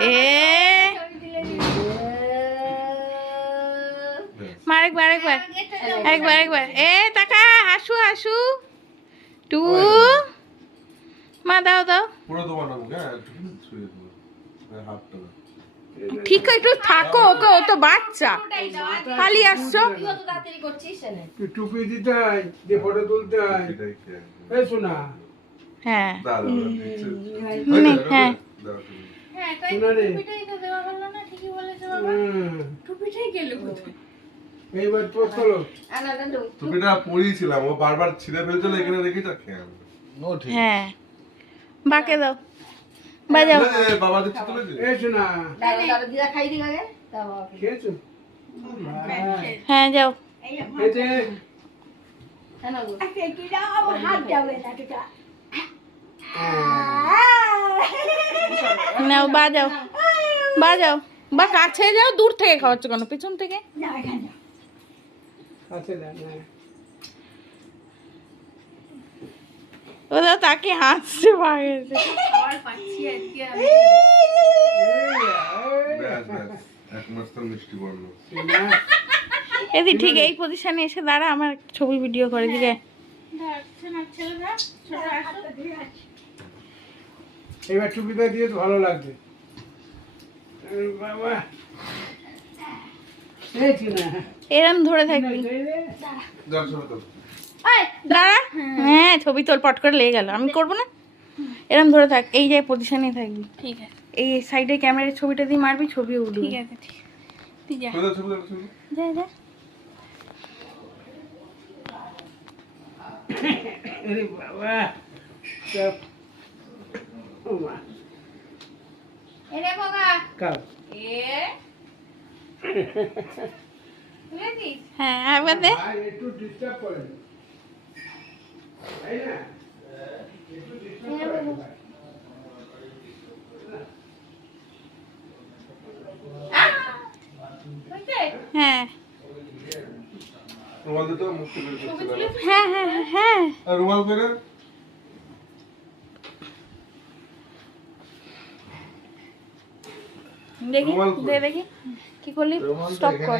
এ আরেকবার আরেকবার একবার একবার এ টাকা হাসু হাসু টু মা দাও দাও পুরো তোমার নাম ছুঁয়ে দেবো হাতটা ঠিক একটু থাকো ওকে, ও তো বাচ্চা খালি আসছো। টুপি দিতে হয়, দিয়ে ফটো তুলতে হয়। এই শোনা হ্যাঁ দাদা হ্যাঁ এইবার তোর চলো। টুপিটা পরিয়েছিলাম, ও বারবার ছিঁড়ে ফেলছিল, এখানে রেখে রাখে হ্যাঁ বাকে দাও বাজাও। বাবা দিচ্ছে তুলে দিলে। এই শোনা খেয়েছো? হ্যাঁ যাও খেতে নাও বাজাও বাজাও বা কাছে যাও, দূর থেকে খাওয়াচ্ছ কেন পিছন থেকে? আছে না না। ওরা তাকে হাসছে ভাগেছে। ব্যাস ব্যাস এক মাস তো মিষ্টি বর্ণ। এদি ঠিক এই পজিশনে এসে দাঁড়া, আমার ছবি ভিডিও করে দিকে। এবার টুপিটা দিয়ে তো ভালো লাগবে। বাবা এই শোনা, এরম ধরে থাকবি দাঁড়া। হ্যাঁ ছবি তোর পট করে লেগে গেল, আমি করবো না। এরম ধরে থাক, এই যে পজিশনে থাকবি। ঠিক আছে, এই সাইডে ক্যামেরার ছবিটা দিয়ে মারবি, ছবি উঠবি। ঠিক আছে তুই যা যা যা। আরে বাবা সব ও মা এরে বাবা কাল হ্যাঁ একবার দে। ভাই একটু ডিস্টার্ব করেন, তাই না? একটু ডিস্টার্ব করেন ভাই। হ্যাঁ রুমাল দিতে মুক্তি করে দিচ্ছিল। হ্যাঁ হ্যাঁ হ্যাঁ আর রুমাল করে দেখি দে দেখি কি করলি, স্টপ কর।